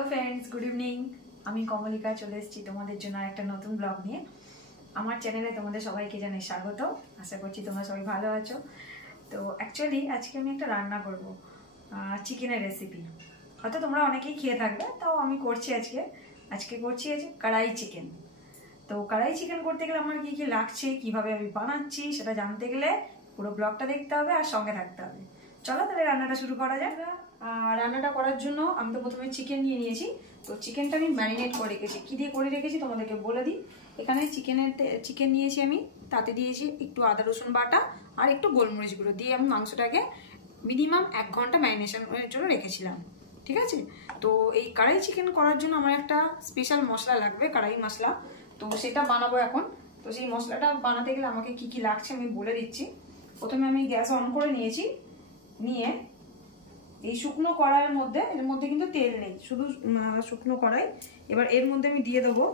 Hello friends, good evening. আমি কমলিকা চলে এসেছি তোমাদের জন্য একটা নতুন ব্লগ নিয়ে। আমার চ্যানেলে তোমাদের সবাইকে জানাই স্বাগত। আশা করছি তোমরা সবাই ভালো আছো। তো অ্যাকচুয়ালি আজকে আমি একটা রান্না করব, চিকেনের রেসিপি। হয়তো তোমরা অনেকেই খেয়ে থাকবে, তাও আমি করছি আজকে করছি কড়াই চিকেন। তো কড়াই চিকেন করতে গেলে আমার কি কি লাগছে, কিভাবে আমি বানাচ্ছি, সেটা জানতে গেলে পুরো ব্লগটা দেখতে হবে আর সঙ্গে থাকতে হবে। চলো তাহলে রান্নাটা শুরু করা যাক। রান্নাটা করার জন্য আমি তো প্রথমে চিকেন নিয়ে নিয়েছি। তো চিকেনটা আমি ম্যারিনেট করে রেখেছি। কী দিয়ে করে রেখেছি তোমাদেরকে বলে দিই। এখানে চিকেন নিয়েছি আমি, তাতে দিয়েছি একটু আদা রসুন বাটা আর একটু গোলমরিচ গুঁড়ো দিয়ে আমি মাংসটাকে মিনিমাম 1 ঘন্টা ম্যারিনেশনের জন্য রেখেছিলাম। ঠিক আছে। তো এই কড়াই চিকেন করার জন্য আমার একটা স্পেশাল মশলা লাগবে, কড়াই মশলা। তো সেটা বানাবো এখন। তো সেই মশলাটা বানাতে গেলে আমাকে কি কি লাগছে আমি বলে দিচ্ছি। প্রথমে আমি গ্যাস অন করে নিয়েছি, নিয়ে এই শুকনো কড়াইয়ের মধ্যে, এর মধ্যে কিন্তু তেল নেই, শুধু শুকনো কড়াই। এবার এর মধ্যে আমি দিয়ে দেবো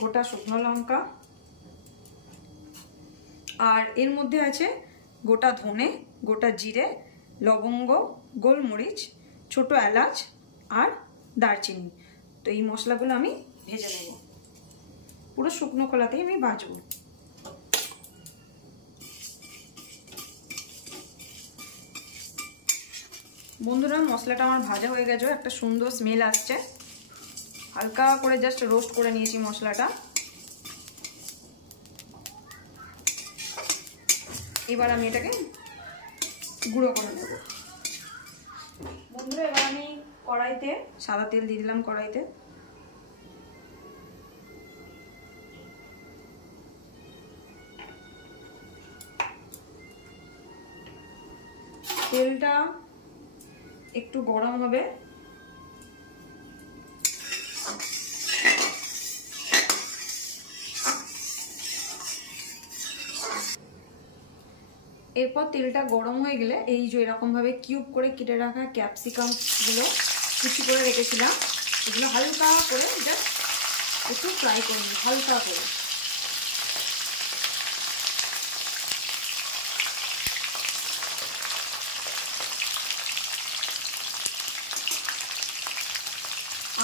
গোটা শুকনো লঙ্কা, আর এর মধ্যে আছে গোটা ধনে, গোটা জিরে, লবঙ্গ, গোলমরিচ, ছোট এলাচ আর দারচিনি। তো এই মশলাগুলো আমি ভেজে নেব, পুরো শুকনো কড়াতেই আমি ভাজবো। বন্ধুরা, মশলাটা আমার ভাজা হয়ে গেছে, একটা সুন্দর স্মেল আসছে। হালকা করে জাস্ট রোস্ট করে নিয়েছি মশলাটা। এবার আমি এটাকে গুঁড়ো করে নেব। বন্ধুরা, এবার আমি কড়াইতে সাদা তেল দিয়ে দিলাম। কড়াইতে তেলটা একটু গরম হবে। এরপর তেলটা গরম হয়ে গেলে এই যে এরকম ভাবে কিউব করে কেটে রাখা ক্যাপসিকাম গুলো কুচি করে রেখেছিলাম, এগুলো হালকা করে জাস্ট একটু ফ্রাই করে নিই, হালকা করে।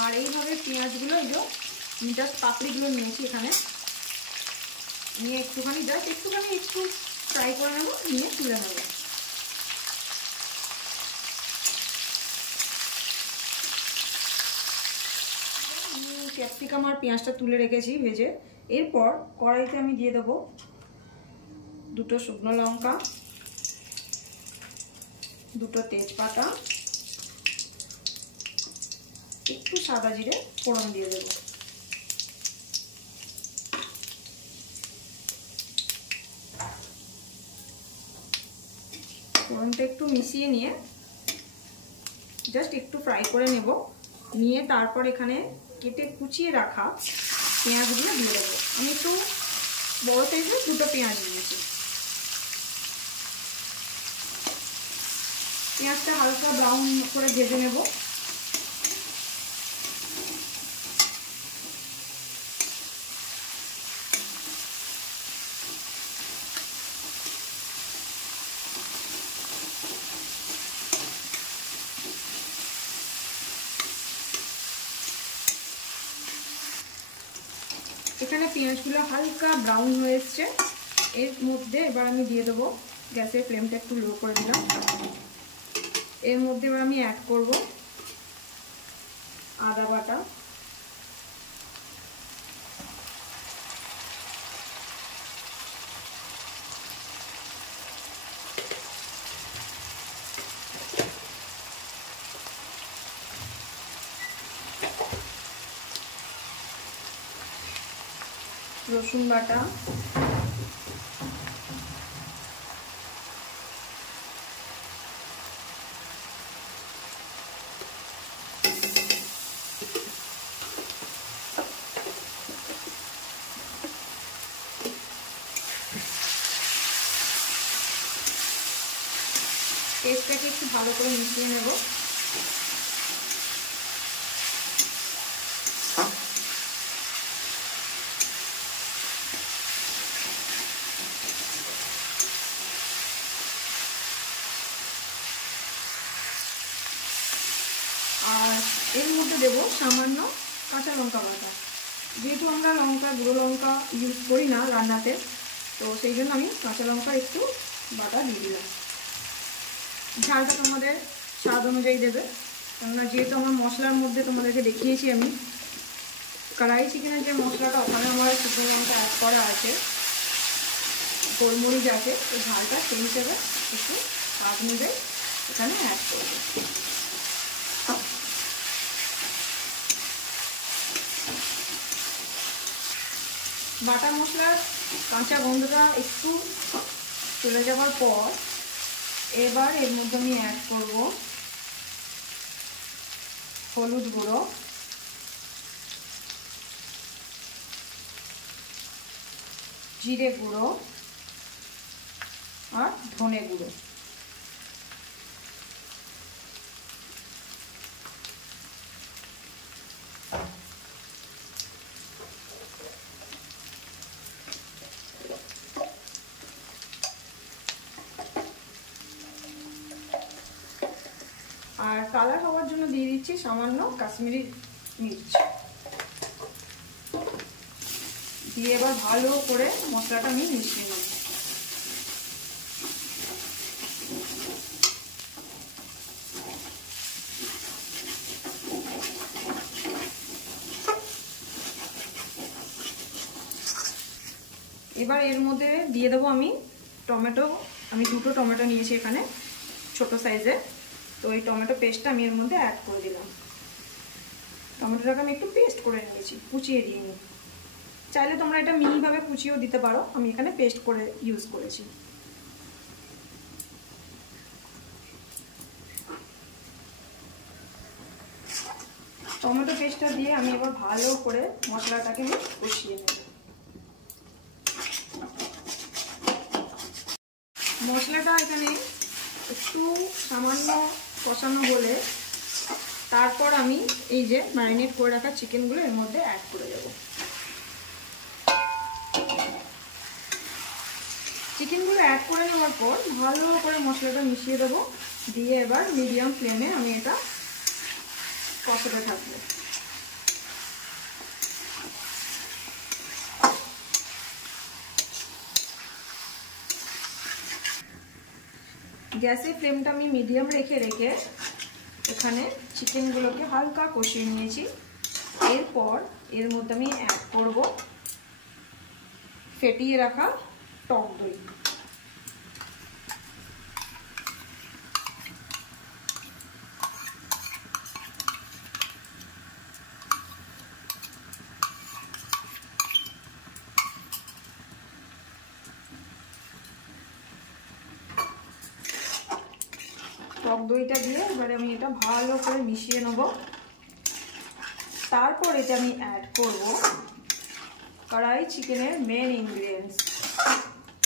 আর এইভাবে পেঁয়াজগুলো, এই যে জাস্ট পাপড়িগুলো নিয়েছি এখানে, নিয়ে একটুখানি একটু ফ্রাই করে নেবো, নিয়ে তুলে নেবো। ক্যাপসিকাম আর পেঁয়াজটা তুলে রেখেছি ভেজে। এরপর কড়াইতে আমি দিয়ে দেবো 2টো শুকনো লঙ্কা, 2টো তেজপাতা, একটু সাদা জিরে ফোড়ন দিয়ে দেবো। ফোড়নটা একটু মিশিয়ে নিয়ে জাস্ট একটু ফ্রাই করে নেব, নিয়ে তারপর এখানে কেটে কুচিয়ে রাখা পেঁয়াজগুলো দিয়ে দেবো। আমি একটু বড় সাইজের 2টো পেঁয়াজ নিয়েছি। পেঁয়াজটা হালকা ব্রাউন করে ভেজে নেব। এখানে পেঁয়াজগুলো হালকা ব্রাউন হয়ে এসছে। এর মধ্যে এবার আমি দিয়ে দেবো, গ্যাসের ফ্লেমটা একটু লো করে দিলাম। এর মধ্যে এবার আমি অ্যাড করব আদা বাটা, রসুন বাটা, পেস্টটাকে একটু ভালো করে মিশিয়ে নেব। এর মধ্যে দেবো সামান্য কাঁচা লঙ্কা বাটা। যেহেতু আমরা গুঁড়ো লঙ্কা ইউজ করি না রান্নাতে, তো সেই জন্য আমি কাঁচা লঙ্কা একটু বাটা দিয়ে দিলাম। ঝালটা তোমাদের স্বাদ অনুযায়ী দেবে, কেননা যেহেতু আমার মশলার মধ্যে তোমাদেরকে দেখিয়েছি আমি কড়াই চিকেনের যে মশলাটা, ওখানে আমার শুকনো লঙ্কা অ্যাড করা আছে, গোলমরিচ আছে, তো ঝালটা সেই হিসেবে একটু স্বাদ অনুযায়ী এখানে অ্যাড করবো। বাটা মশলার কাঁচা গন্ধটা একটু চলে যাওয়ার পর এবার এর মধ্যে আমি অ্যাড করব হলুদ গুঁড়ো, জিরে গুঁড়ো আর ধনে গুঁড়ো। আর কালার হওয়ার জন্য দিয়ে দিচ্ছি সামান্য কাশ্মীরি মির্চ। দিয়ে এবার ভালো করে মশলাটা আমি মিশিয়ে নেব। এবার এর মধ্যে দিয়ে দেবো আমি টমেটো। আমি 2টো টমেটো নিয়েছি এখানে ছোট সাইজে, তো এই টমেটো পেস্টটা আমি এর মধ্যে অ্যাড করে দিলাম। টমেটোটাকে আমি একটু পেস্ট করে নিয়েছি, কুচিয়ে দিইনি। চাইলে তোমরা এটা মিহিভাবে কুচিয়েও দিতে পারো, আমি এখানে পেস্ট করে ইউজ করেছি। টমেটো পেস্টটা দিয়ে আমি এবার ভালো করে মশলাটাকে আমি কষিয়ে নেব। মশলাটা এখানে একটু সামান্য কষানো হলে তারপর আমি এই যে ম্যারিনেট করে রাখা চিকেনগুলো এর মধ্যে অ্যাড করে দেব। চিকেনগুলো অ্যাড করে নেওয়ার পর ভালো করে মশলাটা মিশিয়ে দেবো। দিয়ে এবার মিডিয়াম ফ্লেমে আমি এটা কষাতে থাকবো। গ্যাসের ফ্লেমটা আমি মিডিয়াম রেখে এখানে চিকেনগুলোকে হালকা কষিয়ে নিয়েছি। এরপর এর মধ্যে আমি অ্যাড করব ফেটিয়ে রাখা টক দই। টক দইটা দিয়ে এবারে আমি এটা ভালো করে মিশিয়ে নেব। তারপর এটা আমি অ্যাড করব কড়াই চিকেনের মেন ইনগ্রিডিয়েন্টস,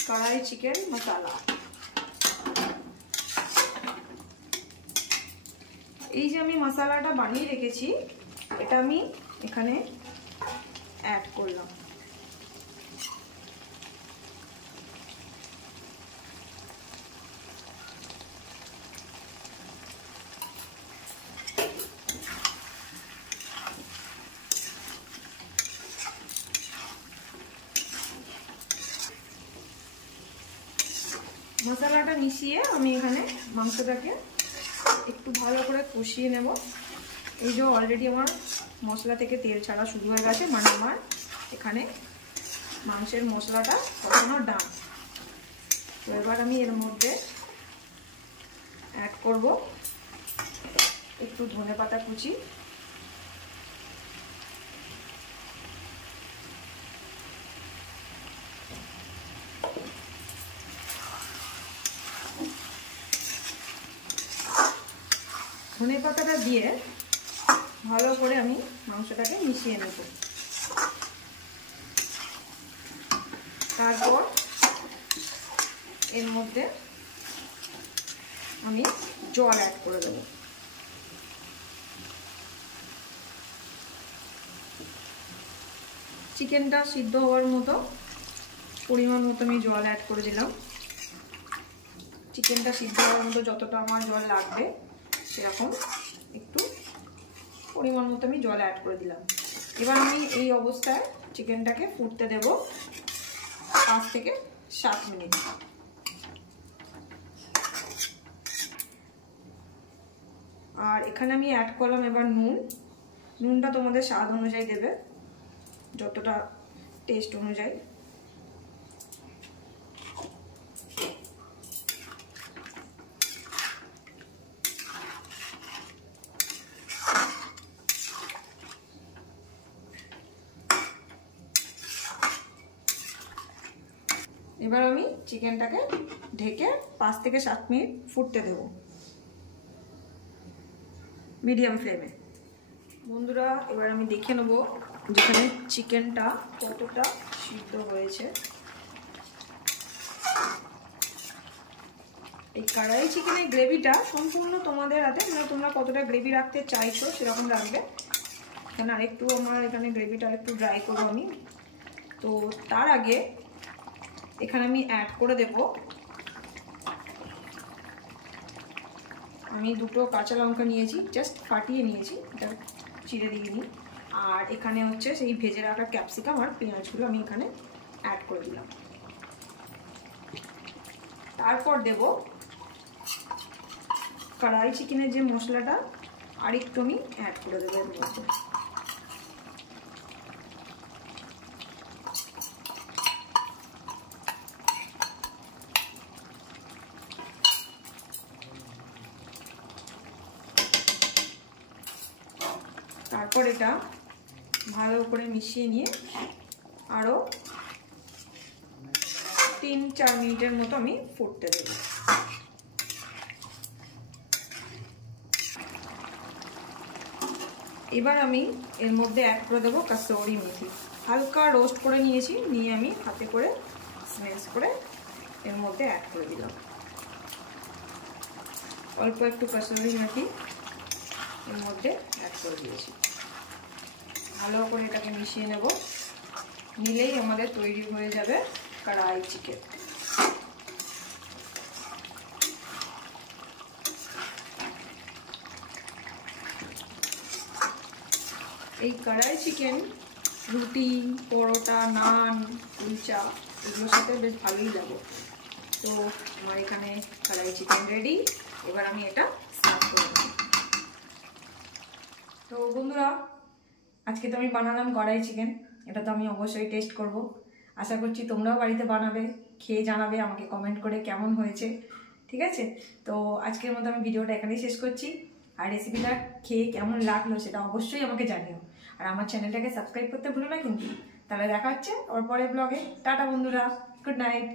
কড়াই চিকেন মশলা। এই যে আমি মশলাটা বানিয়ে রেখেছি, এটা আমি এখানে অ্যাড করলাম। মশলাটা মিশিয়ে আমি এখানে মাংসটাকে একটু ভালো করে কষিয়ে নেব। এই যে অলরেডি আমার মশলা থেকে তেল ছাড়া শুরু হয়ে গেছে, মানে আমার এখানে মাংসের মশলাটা কষানো ডান। তো এবার আমি এর মধ্যে অ্যাড করব একটু ধনেপাতা কুচি, ধনেপাতাটা দিয়ে ভালো করে আমি মাংসটাকে মিশিয়ে নেব। তারপর এর মধ্যে আমি জল অ্যাড করে দেব। চিকেনটা সিদ্ধ হওয়ার মতো পরিমাণ মতো আমি জল অ্যাড করে দিলাম। চিকেনটা সিদ্ধ হওয়ার মতো যতটা আমার জল লাগবে সেরকম একটু পরিমাণ মতো আমি জল অ্যাড করে দিলাম। এবার আমি এই অবস্থায় চিকেনটাকে ফুটতে দেব 5 থেকে 7 মিনিট। আর এখানে আমি অ্যাড করলাম এবার নুনটা তোমাদের স্বাদ অনুযায়ী দেবে, যতটা টেস্ট অনুযায়ী। এবার আমি চিকেনটাকে ঢেকে 5 থেকে 7 মিনিট ফুটতে দেব মিডিয়াম ফ্লেমে। বন্ধুরা এবার আমি দেখে নেব যেখানে চিকেনটা কতটা সিদ্ধ হয়েছে। এই কড়াই চিকেনের গ্রেভিটা সম্পূর্ণ তোমাদের হাতে, মানে তোমরা কতটা গ্রেভি রাখতে চাইছো সেরকম রাখবে। এখানে আরেকটু আমার এখানে গ্রেভিটা একটু ড্রাই করবো আমি। তো তার আগে এখানে আমি অ্যাড করে দেব আমি 2টো কাঁচা লঙ্কা নিয়েছি, জাস্ট ফাটিয়ে নিয়েছি, এটা চিড়ে দিয়ে নিই। আর এখানে হচ্ছে সেই ভেজে রাখা ক্যাপসিকাম আর পেঁয়াজগুলো আমি এখানে অ্যাড করে দিলাম। তারপর দেব কড়াই চিকেনের যে মশলাটা আরেকটু আমি অ্যাড করে দেবো এর মধ্যে। তারপর এটা ভালো করে মিশিয়ে নিয়ে আরো 3-4 মিনিটের মতো আমি ফুটতে দেব। এবার আমি এর মধ্যে অ্যাড করে দেবো কাসুরি মেথি। হালকা রোস্ট করে নিয়েছি, নিয়ে আমি হাতে করে স্ম্যাশ করে এর মধ্যে অ্যাড করে দিলাম। অল্প একটু কাসুরি মেথি এর মধ্যে অ্যাড করে দিয়েছি। ভালো করে এটাকে মিশিয়ে নেব, নিলেই আমাদের তৈরি হয়ে যাবে কড়াই চিকেন। এই কড়াই চিকেন রুটি, পরোটা, নান, কুলচা এগুলোর সাথে বেশ ভালোই লাগে। তো আমার এখানে কড়াই চিকেন রেডি। এবার আমি এটা সার্ভ করে দেব। তো বন্ধুরা আজকে তো আমি বানালাম কড়াই চিকেন, এটা তো আমি অবশ্যই টেস্ট করব। আশা করছি তোমরাও বাড়িতে বানাবে, খেয়ে জানাবে আমাকে কমেন্ট করে কেমন হয়েছে। ঠিক আছে, তো আজকের মতো আমি ভিডিওটা এখানেই শেষ করছি। আর রেসিপিটা খেয়ে কেমন লাগলো সেটা অবশ্যই আমাকে জানিও। আর আমার চ্যানেলটাকে সাবস্ক্রাইব করতে ভুলো না কিন্তু। তাহলে দেখা হচ্ছে ওর পরের ব্লগে। টাটা বন্ধুরা, গুড নাইট।